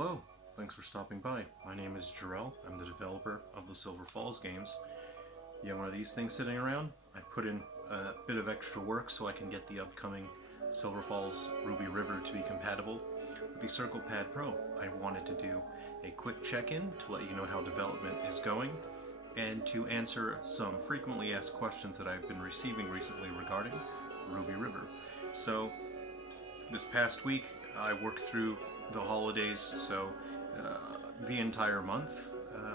Hello, thanks for stopping by. My name is Jerrel. I'm the developer of the Silver Falls games. You have one of these things sitting around? I put in a bit of extra work so I can get the upcoming Silver Falls Ruby River to be compatible with the Circle Pad Pro. I wanted to do a quick check-in to let you know how development is going and to answer some frequently asked questions that I've been receiving recently regarding Ruby River. So this past week I worked through the holidays, so the entire month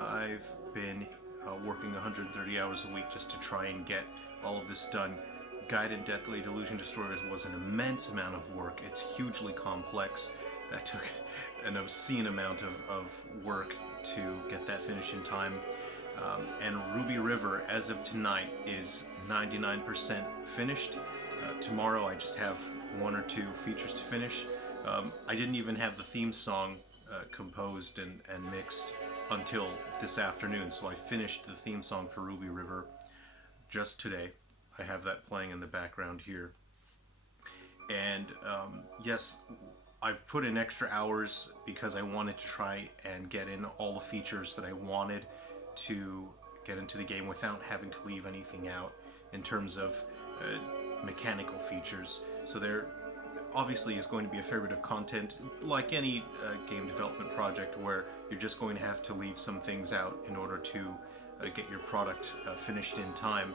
I've been working 130 hours a week just to try and get all of this done. Gaiden Deathly Delusion Destroyers was an immense amount of work. It's hugely complex. That took an obscene amount of work to get that finished in time. And Ruby River, as of tonight, is 99% finished. Tomorrow I just have one or two features to finish. I didn't even have the theme song composed and mixed until this afternoon, so I finished the theme song for Ruby River just today. I have that playing in the background here. And yes, I've put in extra hours because I wanted to try and get in all the features that I wanted to get into the game without having to leave anything out in terms of mechanical features. So there obviously is going to be a fair bit of content, like any game development project, where you're just going to have to leave some things out in order to get your product finished in time.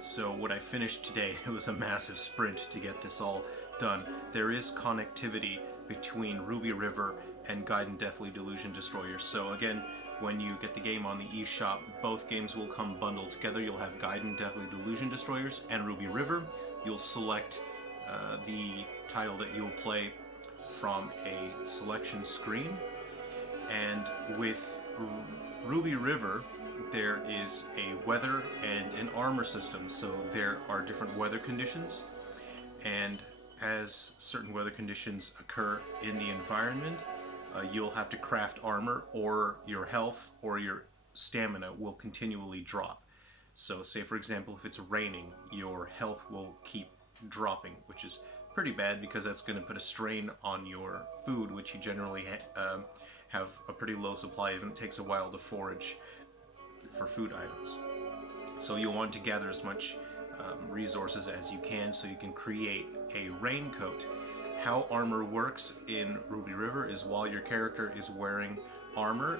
So what I finished today, it was a massive sprint to get this all done. There is connectivity between Ruby River and Gaiden Deathly Delusion Destroyers. So again, when you get the game on the eShop, both games will come bundled together. You'll have Gaiden Deathly Delusion Destroyers and Ruby River. You'll select the title that you'll play from a selection screen. And with Ruby River, there is a weather and an armor system. So there are different weather conditions, and as certain weather conditions occur in the environment, you'll have to craft armor, or your health or your stamina will continually drop. So say for example, if it's raining, your health will keep dropping, which is pretty bad because that's going to put a strain on your food, which you generally have a pretty low supply of, and it takes a while to forage for food items. So you'll want to gather as much resources as you can so you can create a raincoat. How armor works in Ruby River is while your character is wearing armor,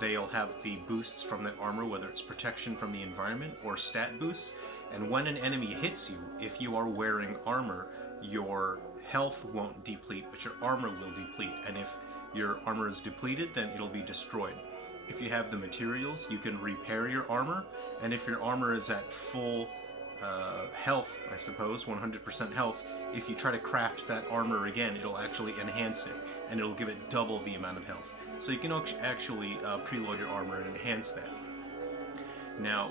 they'll have the boosts from that armor, whether it's protection from the environment or stat boosts. And when an enemy hits you, if you are wearing armor, your health won't deplete, but your armor will deplete. And if your armor is depleted, then it'll be destroyed. If you have the materials, you can repair your armor. And if your armor is at full health, I suppose, 100% health, if you try to craft that armor again, it'll actually enhance it, and it'll give it double the amount of health. So you can actually preload your armor and enhance that. Now,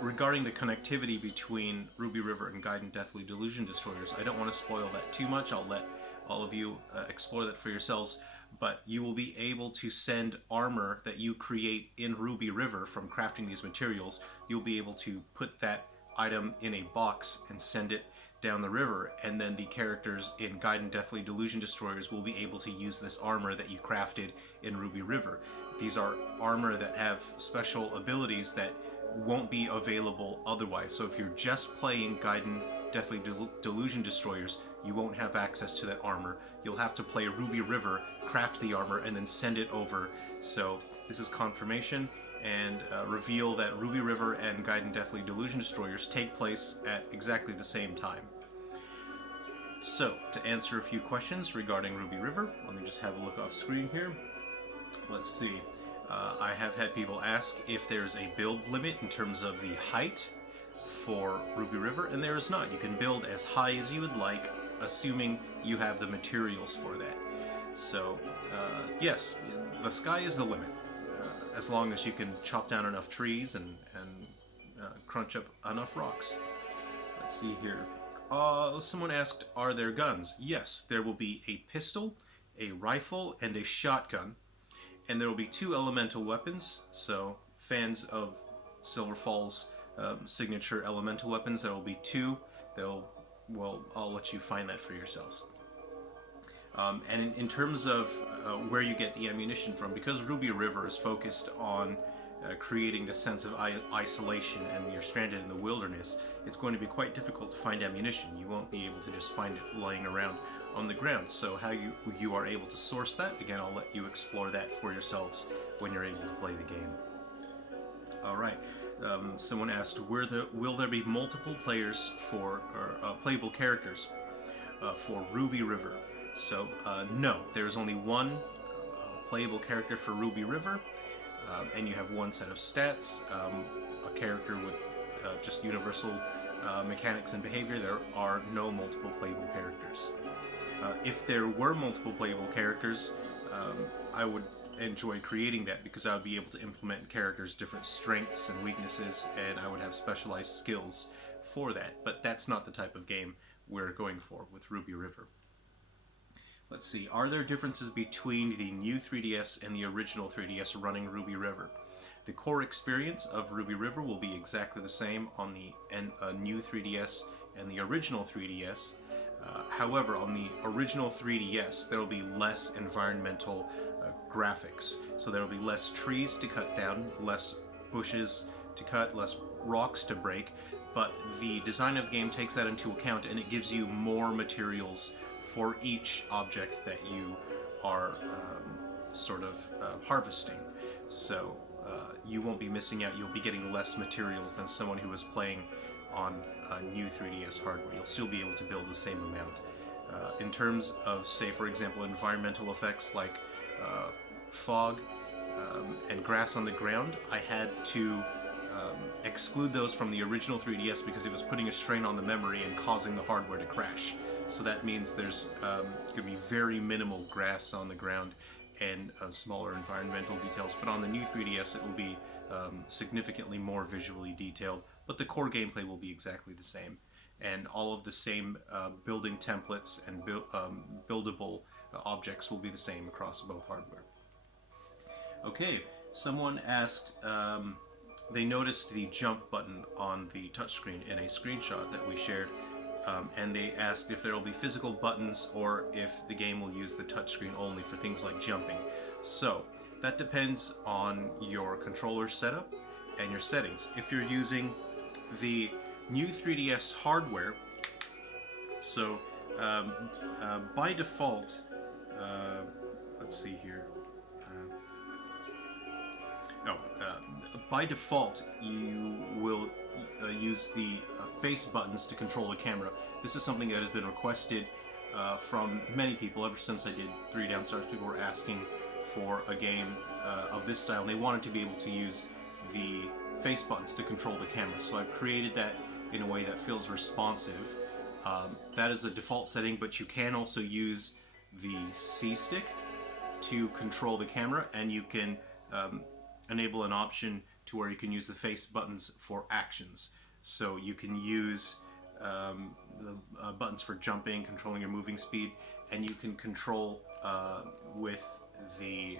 regarding the connectivity between Ruby River and Gaiden Deathly Delusion Destroyers, I don't want to spoil that too much. I'll let all of you explore that for yourselves, but you will be able to send armor that you create in Ruby River from crafting these materials. You'll be able to put that item in a box and send it down the river, and then the characters in Gaiden Deathly Delusion Destroyers will be able to use this armor that you crafted in Ruby River. These are armor that have special abilities that won't be available otherwise. So if you're just playing Gaiden Deathly Delusion Destroyers, you won't have access to that armor. You'll have to play Ruby River, craft the armor, and then send it over. So this is confirmation and reveal that Ruby River and Gaiden Deathly Delusion Destroyers take place at exactly the same time. So, to answer a few questions regarding Ruby River, let me just have a look off screen here. Let's see. I have had people ask if there's a build limit in terms of the height for Ruby River, and there is not. You can build as high as you would like, assuming you have the materials for that. So, yes, the sky is the limit. As long as you can chop down enough trees and crunch up enough rocks. Let's see here. Someone asked, are there guns? Yes, there will be a pistol, a rifle, and a shotgun. And there will be 2 elemental weapons. So fans of Silver Falls signature elemental weapons, there will be 2. I'll let you find that for yourselves. And in terms of where you get the ammunition from, because Ruby River is focused on creating the sense of isolation and you're stranded in the wilderness, it's going to be quite difficult to find ammunition. You won't be able to just find it lying around on the ground. So how you are able to source that, again, I'll let you explore that for yourselves when you're able to play the game. Alright, someone asked, will there be multiple players for, or playable characters for Ruby River? So, no, there's only one playable character for Ruby River, and you have one set of stats, a character with just universal mechanics and behavior. There are no multiple playable characters. If there were multiple playable characters, I would enjoy creating that, because I would be able to implement characters' different strengths and weaknesses, and I would have specialized skills for that. But that's not the type of game we're going for with Ruby River. Let's see, are there differences between the new 3DS and the original 3DS running Ruby River? The core experience of Ruby River will be exactly the same on the new 3DS and the original 3DS. However, on the original 3DS, there will be less environmental graphics. So there will be less trees to cut down, less bushes to cut, less rocks to break, but the design of the game takes that into account, and it gives you more materials for each object that you are harvesting. So you won't be missing out. You'll be getting less materials than someone who is playing on new 3DS hardware. You'll still be able to build the same amount. In terms of, say, for example, environmental effects like fog and grass on the ground, I had to exclude those from the original 3DS because it was putting a strain on the memory and causing the hardware to crash. So that means there's going to be very minimal grass on the ground and smaller environmental details. But on the new 3DS it will be significantly more visually detailed, but the core gameplay will be exactly the same. And all of the same building templates and buildable objects will be the same across both hardware. Okay, someone asked, they noticed the jump button on the touchscreen in a screenshot that we shared, and they asked if there will be physical buttons or if the game will use the touchscreen only for things like jumping. So, that depends on your controller setup and your settings. If you're using the new 3DS hardware, so by default, let's see here. By default, you will use the face buttons to control the camera. This is something that has been requested from many people ever since I did 3 Down Stars. People were asking for a game of this style, and they wanted to be able to use the face buttons to control the camera. So I've created that in a way that feels responsive. That is a default setting, but you can also use the C stick to control the camera, and you can enable an option to where you can use the face buttons for actions. So you can use the buttons for jumping, controlling your moving speed, and you can control with the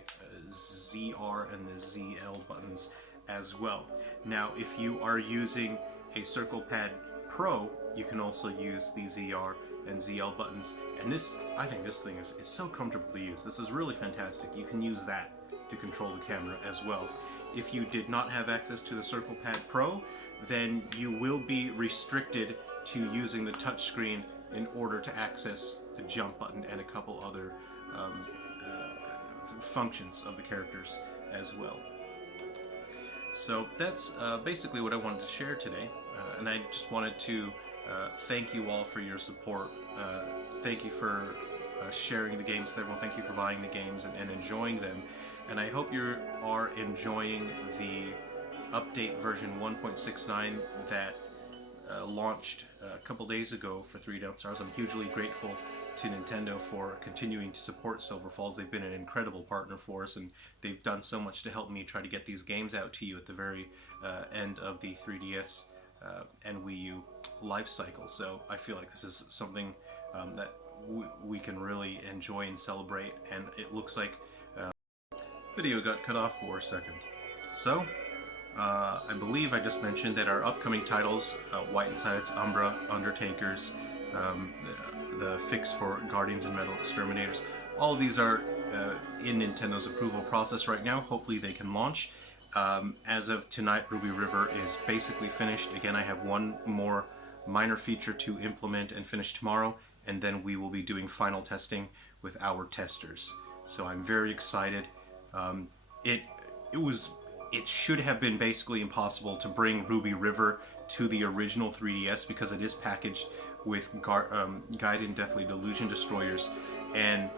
ZR and the ZL buttons as well. Now, if you are using a Circle Pad Pro, you can also use the ZR and ZL buttons, and I think this thing is so comfortable to use. This is really fantastic. You can use that to control the camera as well. If you did not have access to the Circle Pad Pro, then you will be restricted to using the touchscreen in order to access the jump button and a couple other functions of the characters as well. So that's basically what I wanted to share today, and I just wanted to thank you all for your support. Thank you for sharing the games with everyone. Thank you for buying the games and enjoying them. And I hope you are enjoying the update version 1.69 that launched a couple days ago for 3 Down Stars. I'm hugely grateful to Nintendo for continuing to support Silver Falls. They've been an incredible partner for us, and they've done so much to help me try to get these games out to you at the very end of the 3DS and Wii U life cycle. So I feel like this is something that we can really enjoy and celebrate, and it looks like video got cut off for a second. So I believe I just mentioned that our upcoming titles, White Inside's Umbra, Undertakers, the fix for Guardians and Metal Exterminators. All of these are in Nintendo's approval process right now. Hopefully they can launch. As of tonight, Ruby River is basically finished. Again, I have one more minor feature to implement and finish tomorrow, and then we will be doing final testing with our testers. So I'm very excited. It should have been basically impossible to bring Ruby River to the original 3DS because it is packaged with Gaiden Deathly Delusion Destroyers, and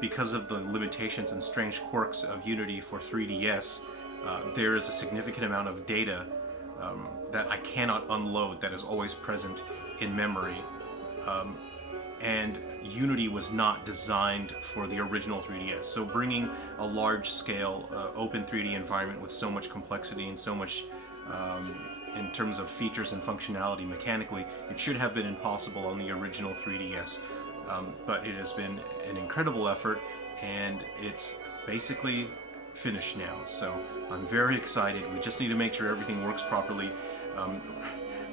because of the limitations and strange quirks of Unity for 3DS, there is a significant amount of data that I cannot unload that is always present in memory. And Unity was not designed for the original 3DS. So bringing a large-scale open 3D environment with so much complexity and so much in terms of features and functionality mechanically, it should have been impossible on the original 3DS. But it has been an incredible effort, and it's basically finished now. So I'm very excited. We just need to make sure everything works properly.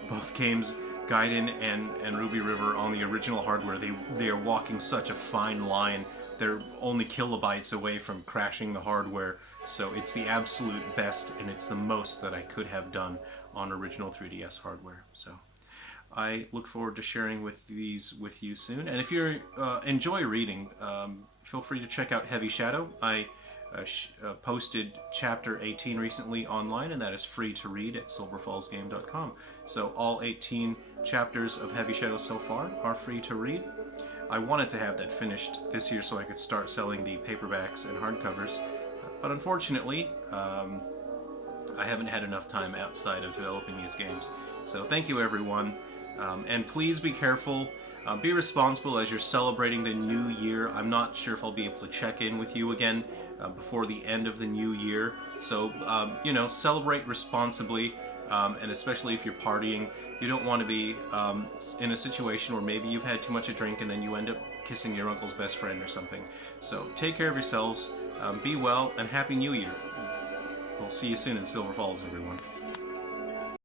Both games, Gaiden and Ruby River, on the original hardware, they are walking such a fine line. They're only kilobytes away from crashing the hardware, so it's the absolute best, and it's the most that I could have done on original 3DS hardware. So I look forward to sharing these with you soon. And if you enjoy reading, feel free to check out Heavy Shadow. I posted chapter 18 recently online, and that is free to read at silverfallsgame.com. So all 18 chapters of Heavy Shadow so far are free to read. I wanted to have that finished this year so I could start selling the paperbacks and hardcovers, but unfortunately I haven't had enough time outside of developing these games. So thank you, everyone, and please be careful. Be responsible as you're celebrating the new year. I'm not sure if I'll be able to check in with you again before the end of the new year. So, celebrate responsibly, and especially if you're partying. You don't want to be in a situation where maybe you've had too much to drink and then you end up kissing your uncle's best friend or something. So take care of yourselves, be well, and Happy New Year. We'll see you soon in Silver Falls, everyone.